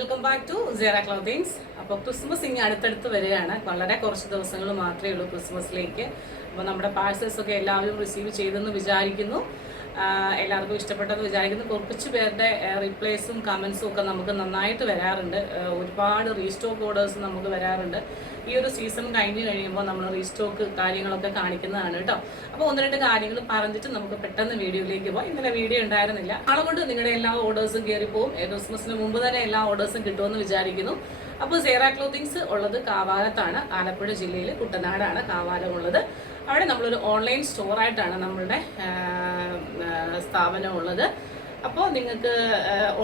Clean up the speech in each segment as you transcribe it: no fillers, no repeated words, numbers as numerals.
Welcome back to Sera clothings. അപ്പോൾ Christmas ഇങ്ങനെ അടുത്തടുത്ത് വരികയാണ്. വളരെ കുറച്ച് ദിവസങ്ങൾ മാത്രമേ ഉള്ളൂ ക്രിസ്മസിലേക്ക്. അപ്പോൾ നമ്മുടെ പാഴ്സൽസ് ഒക്കെ എല്ലാവരും റിസീവ് ചെയ്തെന്ന് വിചാരിക്കുന്നു. എല്ലാവർക്കും ഇഷ്ടപ്പെട്ടെന്ന് വിചാരിക്കുന്നു. കുറച്ച് പേരുടെ റിപ്ലൈസും കമൻസും ഒക്കെ നമുക്ക് നന്നായിട്ട് വരാറുണ്ട്. ഒരുപാട് റീസ്റ്റോക്ക് ഓർഡേഴ്സ് നമുക്ക് വരാറുണ്ട്. ഈ ഒരു സീസൺ കഴിഞ്ഞ് കഴിയുമ്പോൾ നമ്മൾ റീസ്റ്റോക്ക് കാര്യങ്ങളൊക്കെ കാണിക്കുന്നതാണ് കേട്ടോ. അപ്പോൾ ഒന്ന് രണ്ട് കാര്യങ്ങൾ പറഞ്ഞിട്ട് നമുക്ക് പെട്ടെന്ന് വീഡിയോയിലേക്ക് പോകാം. ഇന്നലെ വീഡിയോ ഉണ്ടായിരുന്നില്ല. നാളെ കൊണ്ട് നിങ്ങളുടെ എല്ലാ ഓർഡേഴ്സും കയറിപ്പോവും. ക്രിസ്മസിന് മുമ്പ് തന്നെ എല്ലാ ഓർഡേഴ്സും കിട്ടുമെന്ന് വിചാരിക്കുന്നു. അപ്പോൾ സേറ ക്ലോത്തിങ്സ് ഉള്ളത് കാവാലത്താണ്. ആലപ്പുഴ ജില്ലയിൽ കുട്ടനാടാണ് കാവാലം ഉള്ളത്. അവിടെ നമ്മളൊരു ഓൺലൈൻ സ്റ്റോറായിട്ടാണ് നമ്മളുടെ സ്ഥാപനം ഉള്ളത്. അപ്പോൾ നിങ്ങൾക്ക്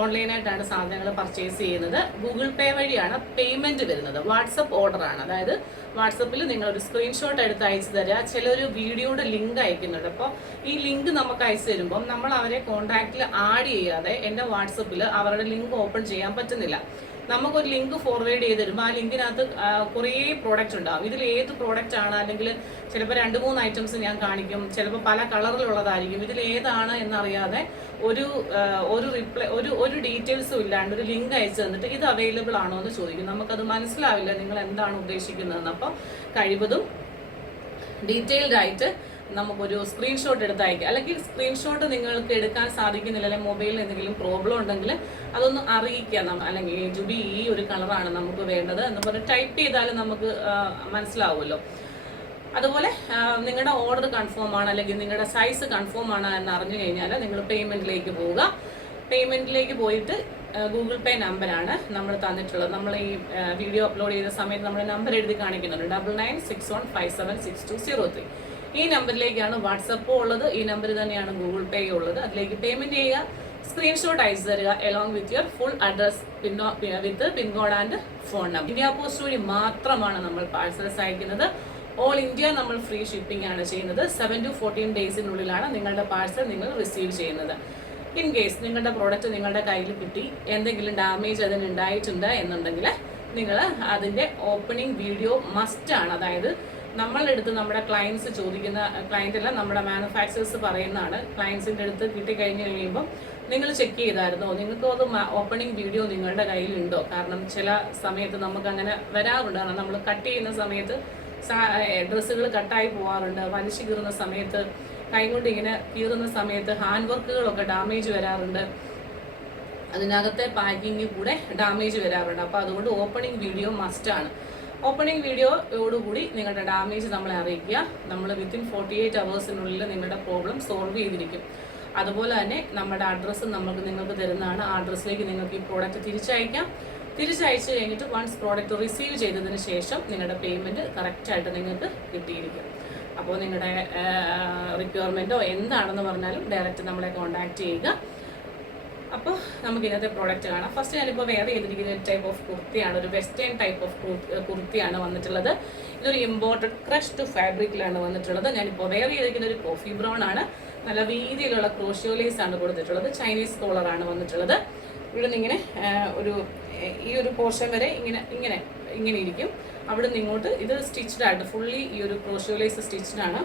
ഓൺലൈനായിട്ടാണ് സാധനങ്ങൾ പർച്ചേസ് ചെയ്യുന്നത്. ഗൂഗിൾ പേ വഴിയാണ് പേയ്മെൻറ്റ് വരുന്നത്. വാട്സപ്പ് ഓർഡറാണ്. അതായത് വാട്സപ്പിൽ നിങ്ങളൊരു സ്ക്രീൻഷോട്ട് എടുത്ത് അയച്ചു തരിക. ചിലർ വീഡിയോയുടെ ലിങ്ക് അയക്കുന്നുണ്ട്. അപ്പോൾ ഈ ലിങ്ക് നമുക്ക് അയച്ചു തരുമ്പം നമ്മൾ അവരെ കോൺടാക്റ്റിൽ ആഡ് ചെയ്യാതെ എൻ്റെ വാട്സപ്പിൽ അവരുടെ ലിങ്ക് ഓപ്പൺ ചെയ്യാൻ പറ്റുന്നില്ല. നമുക്കൊരു ലിങ്ക് ഫോർവേഡ് ചെയ്ത് തരുമ്പോൾ ആ ലിങ്കിനകത്ത് കുറേ പ്രോഡക്റ്റ് ഉണ്ടാകും. ഇതിൽ ഏത് പ്രോഡക്റ്റ് ആണ്, അല്ലെങ്കിൽ ചിലപ്പോൾ 2-3 ഐറ്റംസ് ഞാൻ കാണിക്കും, ചിലപ്പോൾ പല കളറിലുള്ളതായിരിക്കും. ഇതിൽ ഏതാണ് എന്നറിയാതെ ഒരു റിപ്ലൈ ഒരു ഡീറ്റെയിൽസും ഇല്ലാണ്ട് ഒരു ലിങ്ക് അയച്ചു തന്നിട്ട് ഇത് അവൈലബിൾ ആണോ എന്ന് ചോദിക്കും. നമുക്കത് മനസ്സിലാവില്ല നിങ്ങൾ എന്താണ് ഉദ്ദേശിക്കുന്നതെന്ന്. അപ്പോൾ കഴിവതും ഡീറ്റെയിൽഡ് ആയിട്ട് നമുക്കൊരു സ്ക്രീൻഷോട്ട് എടുത്ത് അയക്കുക. അല്ലെങ്കിൽ സ്ക്രീൻഷോട്ട് നിങ്ങൾക്ക് എടുക്കാൻ സാധിക്കുന്നില്ല, അല്ലെങ്കിൽ മൊബൈലിൽ എന്തെങ്കിലും പ്രോബ്ലം ഉണ്ടെങ്കിൽ അതൊന്ന് അറിയിക്കുക. അല്ലെങ്കിൽ ജുബി ഈ ഒരു കളറാണ് നമുക്ക് വേണ്ടത് എന്ന് പറഞ്ഞ് ടൈപ്പ് ചെയ്താൽ നമുക്ക് മനസ്സിലാവുമല്ലോ. അതുപോലെ നിങ്ങളുടെ ഓർഡർ കൺഫേം ആണ്, അല്ലെങ്കിൽ നിങ്ങളുടെ സൈസ് കൺഫേം ആണ് എന്ന് അറിഞ്ഞു കഴിഞ്ഞാൽ നിങ്ങൾ പേയ്മെൻറ്റിലേക്ക് പോവുക. പേയ്മെൻറ്റിലേക്ക് പോയിട്ട് ഗൂഗിൾ പേ നമ്പറാണ് നമ്മൾ തന്നിട്ടുള്ളത്. നമ്മൾ ഈ വീഡിയോ അപ്ലോഡ് ചെയ്ത സമയത്ത് നമ്മൾ നമ്പർ എഴുതി കാണിക്കുന്നുണ്ട്. 9961576203. ഈ നമ്പറിലേക്കാണ് വാട്സപ്പും ഉള്ളത്. ഈ നമ്പർ തന്നെയാണ് ഗൂഗിൾ പേ ഉള്ളത്. അതിലേക്ക് പേയ്മെൻറ്റ് ചെയ്യുക, സ്ക്രീൻഷോട്ട് അയച്ചു തരിക along with your full address with pincode and phone number. India post വഴി മാത്രമാണ് നമ്മൾ പാഴ്സൽസ് അയക്കുന്നത്. ഓൾ ഇന്ത്യ നമ്മൾ ഫ്രീ ഷിപ്പിംഗ് ആണ് ചെയ്യുന്നത്. 7 to 14 ഡേയ്സിനുള്ളിലാണ് നിങ്ങളുടെ പാഴ്സൽ നിങ്ങൾ റിസീവ് ചെയ്യുന്നത്. ഇൻ കേസ് നിങ്ങളുടെ പ്രോഡക്റ്റ് നിങ്ങളുടെ കയ്യിൽ കിട്ടി എന്തെങ്കിലും ഡാമേജ് അതിന് ഉണ്ടായിട്ടുണ്ട് എന്നുണ്ടെങ്കിൽ നിങ്ങൾ അതിൻ്റെ ഓപ്പണിംഗ് വീഡിയോ മസ്റ്റാണ്. അതായത് നമ്മളുടെ അടുത്ത് നമ്മുടെ ക്ലയൻസ് ചോദിക്കുന്ന, ക്ലയൻ്റ് അല്ല നമ്മുടെ മാനുഫാക്ചറേഴ്സ് പറയുന്നതാണ്, ക്ലയൻസിൻ്റെ അടുത്ത് കിട്ടിക്കഴിഞ്ഞ് കഴിയുമ്പോൾ നിങ്ങൾ ചെക്ക് ചെയ്തായിരുന്നോ, നിങ്ങൾക്ക് അത് ഓപ്പണിംഗ് വീഡിയോ നിങ്ങളുടെ കയ്യിലുണ്ടോ. കാരണം ചില സമയത്ത് നമുക്ക് അങ്ങനെ വരാറുണ്ട്. കാരണം നമ്മൾ കട്ട് ചെയ്യുന്ന സമയത്ത് ഡ്രസ്സുകൾ കട്ടായി പോകാറുണ്ട്. വലിച്ചു കീറുന്ന സമയത്ത്, കൈകൊണ്ട് ഇങ്ങനെ കീറുന്ന സമയത്ത് ഹാൻഡ് വർക്കുകളൊക്കെ ഡാമേജ് വരാറുണ്ട്. അതിനകത്തെ പാക്കിങ് കൂടെ ഡാമേജ് വരാറുണ്ട്. അപ്പോൾ അതുകൊണ്ട് ഓപ്പണിംഗ് വീഡിയോ മസ്റ്റാണ്. ഓപ്പണിംഗ് വീഡിയോയോടുകൂടി നിങ്ങളുടെ ഡാമേജ് നമ്മളെ അറിയിക്കുക. നമ്മൾ വിത്തിൻ 48 അവേഴ്സിനുള്ളിൽ നിങ്ങളുടെ പ്രോബ്ലം സോൾവ് ചെയ്തിരിക്കും. അതുപോലെ തന്നെ നമ്മുടെ അഡ്രസ്സ് നിങ്ങൾക്ക് തരുന്നതാണ്. ആ അഡ്രസ്സിലേക്ക് നിങ്ങൾക്ക് ഈ പ്രോഡക്റ്റ് തിരിച്ചയക്കാം. തിരിച്ചയച്ചു കഴിഞ്ഞിട്ട് വൺസ് പ്രോഡക്റ്റ് റിസീവ് ചെയ്തതിന് ശേഷം നിങ്ങളുടെ പേയ്മെൻറ്റ് കറക്റ്റായിട്ട് നിങ്ങൾക്ക് കിട്ടിയിരിക്കും. അപ്പോൾ നിങ്ങളുടെ റിക്വയർമെൻറ്റോ എന്താണെന്ന് പറഞ്ഞാലും ഡയറക്റ്റ് നമ്മളെ കോൺടാക്റ്റ് ചെയ്യുക. അപ്പോൾ നമുക്ക് ഇന്നത്തെ പ്രോഡക്റ്റ് കാണാം. ഫസ്റ്റ് ഞാനിപ്പോൾ വെയർ ചെയ്തിരിക്കുന്ന ഒരു ടൈപ്പ് ഓഫ് കുർത്തിയാണ്. ഒരു വെസ്റ്റേൺ ടൈപ്പ് ഓഫ് കുർത്തിയാണ് വന്നിട്ടുള്ളത്. ഇതൊരു ഇമ്പോർട്ടഡ് ക്രഷ്ഡ് ഫാബ്രിക്കിലാണ് വന്നിട്ടുള്ളത്. ഞാനിപ്പോൾ വെയർ ചെയ്തിരിക്കുന്ന ഒരു കോഫി ബ്രൗൺ ആണ്. നല്ല വീതിയിലുള്ള ക്രോഷ്യോലേസ് ആണ് കൊടുത്തിട്ടുള്ളത്. ചൈനീസ് കോളറാണ് വന്നിട്ടുള്ളത്. ഇവിടെ നിന്ന് ഇങ്ങനെ ഈ ഒരു പോർഷൻ വരെ ഇങ്ങനെ ഇരിക്കും. അവിടെ നിന്ന് ഇങ്ങോട്ട് ഇത് സ്റ്റിച്ച്ഡ് ആയിട്ട് ഫുള്ളി ഈ ഒരു ക്രോഷ്യോലേസ് സ്റ്റിച്ച്ഡ് ആണ്.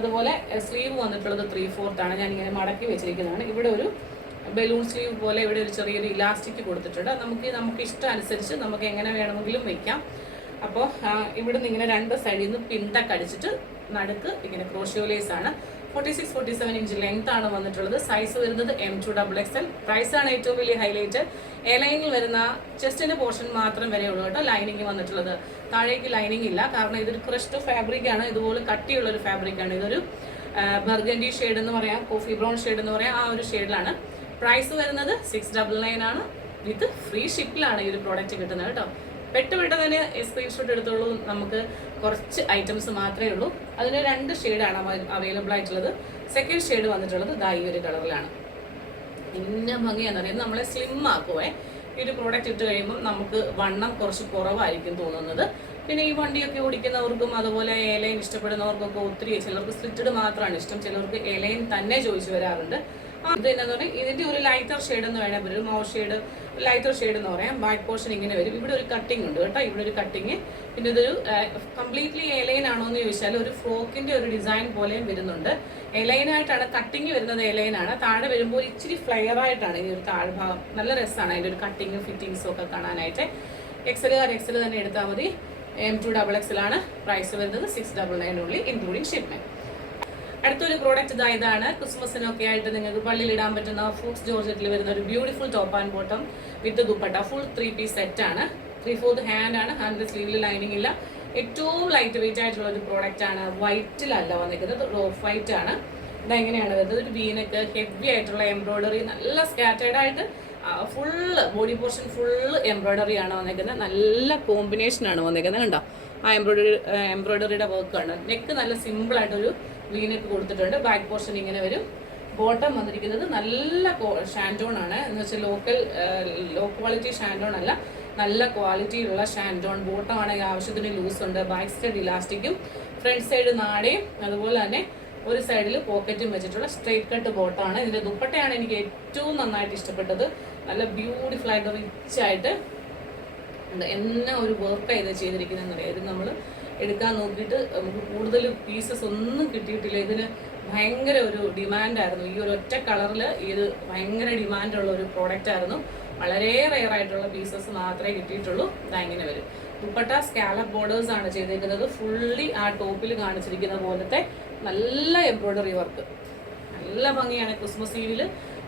അതുപോലെ സ്ലീവ് വന്നിട്ടുള്ളത് 3/4 ആണ്. ഞാനിങ്ങനെ മടക്കി വെച്ചിരിക്കുന്നതാണ്. ഇവിടെ ഒരു ബലൂൺ സ്ലീവ് പോലെ ഇവിടെ ഒരു ചെറിയൊരു ഇലാസ്റ്റിക് കൊടുത്തിട്ടുണ്ട്. നമുക്ക് ഇഷ്ടം അനുസരിച്ച് നമുക്ക് എങ്ങനെ വേണമെങ്കിലും വെക്കാം. അപ്പോൾ ഇവിടെ നിന്ന് ഇങ്ങനെ 2 സൈഡിൽ നിന്ന് പിൻടക്ക് അടിച്ചിട്ട് നടുക്ക് ഇങ്ങനെ ക്രോഷ്യോലേസ് ആണ്. 46-47 ഇഞ്ച് ലെങ്ത് ആണ് വന്നിട്ടുള്ളത്. സൈസ് വരുന്നത് M2XXL. പ്രൈസാണ് ഏറ്റവും വലിയ ഹൈലൈറ്റ്. ലൈനിൽ വരുന്ന ചെസ്റ്റിന്റെ പോർഷൻ മാത്രം വരെ ഉള്ളൂ കേട്ടോ ലൈനിങ് വന്നിട്ടുള്ളത്. താഴേക്ക് ലൈനിങ് ഇല്ല. കാരണം ഇതൊരു ക്രഷ്ഡ് ഫാബ്രിക് ആണ്. ഇതുപോലെ കട്ടിയുള്ളൊരു ഫാബ്രിക് ആണ്. ഇതൊരു ബർഗൻഡി ഷെയ്ഡ് എന്ന് പറയാം, കോഫി ബ്രൗൺ ഷെയ്ഡ് എന്ന് പറയാം, ആ ഒരു ഷെയ്ഡിലാണ്. പ്രൈസ് വരുന്നത് 699 ആണ്. വിത്ത് ഫ്രീ ഷിപ്പിലാണ് ഈ ഒരു പ്രോഡക്റ്റ് കിട്ടുന്നത് കേട്ടോ. പെട്ടെന്ന് സ്ക്രീൻഷോട്ട് എടുത്തോളൂ. നമുക്ക് കുറച്ച് ഐറ്റംസ് മാത്രമേ ഉള്ളൂ. അതിന് 2 ഷെയ്ഡാണ് അവൈലബിൾ ആയിട്ടുള്ളത്. സെക്കൻഡ് ഷെയ്ഡ് വന്നിട്ടുള്ളത് ഈ ഒരു കളറിലാണ്. ഇന്ന ഭംഗിയാണെന്നറിയാം. നമ്മളെ സ്ലിം ആക്കുവേ. ഈ ഒരു പ്രോഡക്റ്റ് ഇട്ട് കഴിയുമ്പോൾ നമുക്ക് വണ്ണം കുറച്ച് കുറവായിരിക്കും തോന്നുന്നത്. പിന്നെ ഈ വണ്ടിയൊക്കെ ഓടിക്കുന്നവർക്കും അതുപോലെ എലൈൻ ഇഷ്ടപ്പെടുന്നവർക്കൊക്കെ ഒത്തിരി, ചിലർക്ക് സ്ലിറ്റഡ് മാത്രമാണ് ഇഷ്ടം, ചിലർക്ക് എലൈൻ തന്നെ ചോദിച്ചു വരാറുണ്ട്. ഇത് എന്നാന്ന് പറഞ്ഞാൽ ഇതിൻ്റെ ഒരു ലൈറ്റർ ഷെയ്ഡ് എന്ന് വേണേൽ ഒരു മൗ ഷെയ്ഡ് ലൈറ്റർ ഷെയ്ഡ് എന്ന് പറയാം. ബാക്ക് പോർഷൻ ഇങ്ങനെ വരും. ഇവിടെ ഒരു കട്ടിങ് ഉണ്ട് കേട്ടോ, ഇവിടെ ഒരു കട്ടിങ്. പിന്നെ ഇതൊരു കംപ്ലീറ്റ്ലി എലൈൻ ആണോ എന്ന് ചോദിച്ചാൽ ഒരു ഫ്രോക്കിന്റെ ഒരു ഡിസൈൻ പോലെയും വരുന്നുണ്ട്. എലൈൻ ആയിട്ടാണ് കട്ടിങ് വരുന്നത്, എലൈൻ ആണ്. താഴെ വരുമ്പോൾ ഇച്ചിരി ഫ്ലെയർ ആയിട്ടാണ് ഈ ഒരു താഴ്ഭാഗം. നല്ല രസമാണ് അതിൻ്റെ ഒരു കട്ടിങ്ങും ഫിറ്റിങ്സും ഒക്കെ കാണാനായിട്ട്. എക്സൽ തന്നെ എടുത്താൽ മതി. M2XXL ആണ്. പ്രൈസ് വരുന്നത് 699 ഉള്ളി ഇൻക്ലൂഡിങ് ഷിപ്മെന്റ്. അടുത്തൊരു പ്രോഡക്റ്റ് ഇതാണ്. ക്രിസ്മസിനൊക്കെ ആയിട്ട് നിങ്ങൾക്ക് പള്ളിയിൽ ഇടാൻ പറ്റുന്ന ഫോക്സ് ജോർജറ്റിൽ വരുന്ന ഒരു beautiful top and bottom with dupatta. Full 3 piece set ആണ്. 3/4 ഹാൻഡ് ആണ്. ഹാൻഡിൽ സ്ലീവിൽ ലൈനിങ് ഇല്ല. ഏറ്റവും ലൈറ്റ് വെയിറ്റ് ആയിട്ടുള്ള ഒരു പ്രോഡക്റ്റ് ആണ്. വൈറ്റിലല്ല വന്നിരിക്കുന്നത്, ഓഫ് വൈറ്റ് ആണ്. ഇതെങ്ങനെയാണ് വരുന്നത്? ഒരു വീനക്ക് ഹെവി ആയിട്ടുള്ള എംബ്രോയിഡറി, നല്ല സ്കാറ്റേർഡ് ആയിട്ട് ബോഡി പോർഷൻ ഫുള്ള് എംബ്രോയിഡറി ആണ് വന്നിരിക്കുന്നത്. നല്ല കോമ്പിനേഷൻ ആണ് വന്നിരിക്കുന്നത്. കണ്ടോ ആ എംബ്രോയിഡറിയുടെ വർക്കാണ്. നെക്ക് നല്ല സിമ്പിൾ ആയിട്ടൊരു വീനെക്ക് കൊടുത്തിട്ടുണ്ട്. ബാക്ക് പോർഷൻ ഇങ്ങനെ വരും. ബോട്ടം വന്നിരിക്കുന്നത് നല്ല ഷാൻഡോൺ ആണ്. എന്ന് വെച്ചാൽ ലോ ക്വാളിറ്റി ഷാൻഡോൺ അല്ല, നല്ല ക്വാളിറ്റിയിലുള്ള ഷാൻഡോൺ ബോട്ടം ആണ്. ആവശ്യത്തിന് ലൂസ് ഉണ്ട്. ബാക്ക് സൈഡ് ഇലാസ്റ്റിക്കും ഫ്രണ്ട് സൈഡ് നാടയും അതുപോലെ തന്നെ ഒരു സൈഡിൽ പോക്കറ്റും വെച്ചിട്ടുള്ള സ്ട്രെയിറ്റ് കട്ട് ബോട്ടമാണ്. ഇതിൻ്റെ ദുപ്പട്ടയാണ് എനിക്ക് ഏറ്റവും നന്നായിട്ട് ഇഷ്ടപ്പെട്ടത്. നല്ല ബ്യൂട്ടിഫുൾ ആയിട്ട് റിച്ച് ആയിട്ട് എന്നെ ഒരു വർക്കാണ് ഇത് ചെയ്തിരിക്കുന്നതെന്ന് പറയാം. ഇത് നമ്മൾ എടുക്കാൻ നോക്കിയിട്ട് നമുക്ക് കൂടുതൽ പീസസ് ഒന്നും കിട്ടിയിട്ടില്ല. ഇതിന് ഭയങ്കര ഒരു ഡിമാൻഡായിരുന്നു. ഈ ഒരു ഒറ്റ കളറിൽ ഇത് ഭയങ്കര ഡിമാൻഡുള്ള ഒരു പ്രോഡക്റ്റ് ആയിരുന്നു. വളരെ റെയർ ആയിട്ടുള്ള പീസസ് മാത്രമേ കിട്ടിയിട്ടുള്ളൂ. ഇങ്ങനെ വരും. ദുപ്പട്ട സ്കാലപ്പ് ബോർഡേഴ്സ് ആണ് ചെയ്തിരിക്കുന്നത്. ഫുള്ളി ആ ടോപ്പിൽ കാണിച്ചിരിക്കുന്ന പോലത്തെ നല്ല എംബ്രോയിഡറി വർക്ക്. നല്ല ഭംഗിയാണ്. ക്രിസ്മസ് ഈവിൽ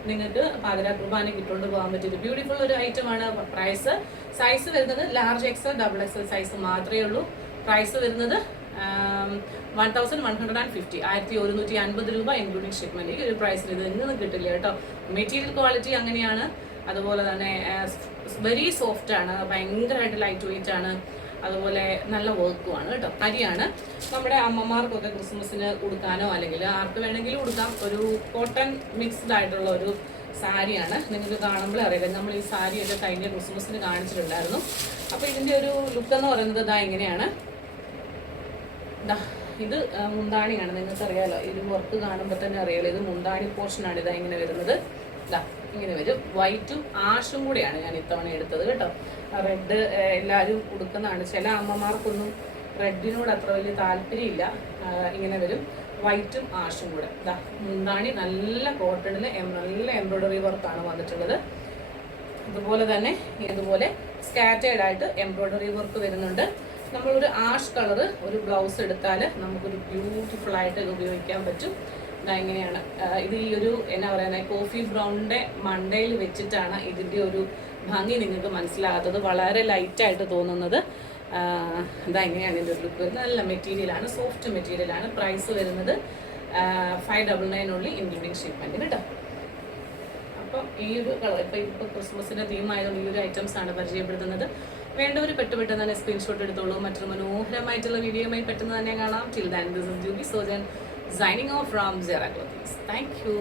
നിങ്ങൾക്ക് പാതിരാ കുർബാനയ്ക്ക് ഇട്ടുകൊണ്ട് പോകാൻ പറ്റിയത് ബ്യൂട്ടിഫുൾ ഒരു ഐറ്റമാണ്. സൈസ് വരുന്നത് ലാർജ് XL XXL സൈസ് മാത്രമേ ഉള്ളൂ. പ്രൈസ് വരുന്നത് 1150, 1150 രൂപ ഇൻക്ലൂഡിങ് ഷിപ്മെന്റ്. ഈ ഒരു പ്രൈസിൽ ഇത് എങ്ങനെയൊന്നും കിട്ടില്ല കേട്ടോ. മെറ്റീരിയൽ ക്വാളിറ്റി അങ്ങനെയാണ്. അതുപോലെ തന്നെ വെരി സോഫ്റ്റ് ആണ്, ഭയങ്കരമായിട്ട് ലൈറ്റ് വെയിറ്റ് ആണ്, അതുപോലെ നല്ല വർക്കുമാണ് കേട്ടോ. അരിയാണ് നമ്മുടെ അമ്മമാർക്കൊക്കെ ക്രിസ്മസിന് ഉടുക്കാനോ അല്ലെങ്കിൽ ആർക്ക് വേണമെങ്കിലും ഉടുക്കാം. ഒരു കോട്ടൺ മിക്സ്ഡ് ആയിട്ടുള്ള ഒരു സാരിയാണ്. നിങ്ങൾക്ക് കാണുമ്പോൾ അറിയില്ല, നമ്മൾ ഈ സാരിയൊക്കെ കഴിഞ്ഞ ക്രിസ്മസിന് കാണിച്ചിട്ടുണ്ടായിരുന്നു. അപ്പോൾ ഇതിൻ്റെ ഒരു ലുക്ക് എന്ന് പറയുന്നത് ഇങ്ങനെയാണ്. ഇത് മുന്താണിയാണ്. നിങ്ങൾക്കറിയാലോ, ഇത് വർക്ക് കാണുമ്പോൾ തന്നെ അറിയാലോ, ഇത് മുന്താണി പോർഷനാണ്. ഇങ്ങനെ വരുന്നത് ഇങ്ങനെ വരും. വൈറ്റും ആഷും കൂടെയാണ് ഞാൻ ഇത്തവണ എടുത്തത് കേട്ടോ. റെഡ് എല്ലാവരും കൊടുക്കുന്നതാണ്. ചില അമ്മമാർക്കൊന്നും റെഡിനോട് അത്ര വലിയ താല്പര്യമില്ല. ഇങ്ങനെ വരും വൈറ്റും ആഷും കൂടെ. മുന്താണി നല്ല കോട്ടണിൽ നല്ല എംബ്രോയിഡറി വർക്കാണ് വന്നിട്ടുള്ളത്. അതുപോലെ തന്നെ ഇതുപോലെ സ്കാറ്റേർഡ് ആയിട്ട് എംബ്രോയിഡറി വർക്ക് വരുന്നുണ്ട്. നമ്മളൊരു ആഷ് കളറ് ഒരു ബ്ലൗസ് എടുത്താൽ നമുക്കൊരു ബ്യൂട്ടിഫുൾ ആയിട്ട് ഇത് ഉപയോഗിക്കാൻ പറ്റും. ഇങ്ങനെയാണ് ഇത്. ഈ ഒരു എന്നാ പറയുന്നത്, കോഫി ബ്രൗണിൻ്റെ മണ്ടയിൽ വെച്ചിട്ടാണ് ഇതിൻ്റെ ഒരു ഭംഗി നിങ്ങൾക്ക് മനസ്സിലാകാത്തത്, വളരെ ലൈറ്റായിട്ട് തോന്നുന്നത്. ഇങ്ങനെയാണ് ഇതിൻ്റെ ഒരു ലുക്ക് വരുന്നത്. നല്ല മെറ്റീരിയലാണ്, സോഫ്റ്റ് മെറ്റീരിയലാണ്. പ്രൈസ് വരുന്നത് 599 ഉള്ളി ഇൻക്ലൂഡിങ് ഷിപ്മെൻറ്റ് കേട്ടോ. അപ്പം ഈ ഒരു കളർ ഇപ്പോൾ ക്രിസ്മസിൻ്റെ തീം ആയതുകൊണ്ട് ഈ ഒരു ഐറ്റംസ് ആണ് പരിചയപ്പെടുത്തുന്നത്. വേണ്ടവർ പെട്ടെന്ന് തന്നെ സ്ക്രീൻഷോട്ട് എടുത്തോളൂ. മറ്റൊരു മനോഹരമായിട്ടുള്ള വീഡിയോയുമായി പെട്ടെന്ന് തന്നെ കാണാം. Till then this is Jubi Sojan signing off from Zara Clothing. Thank you.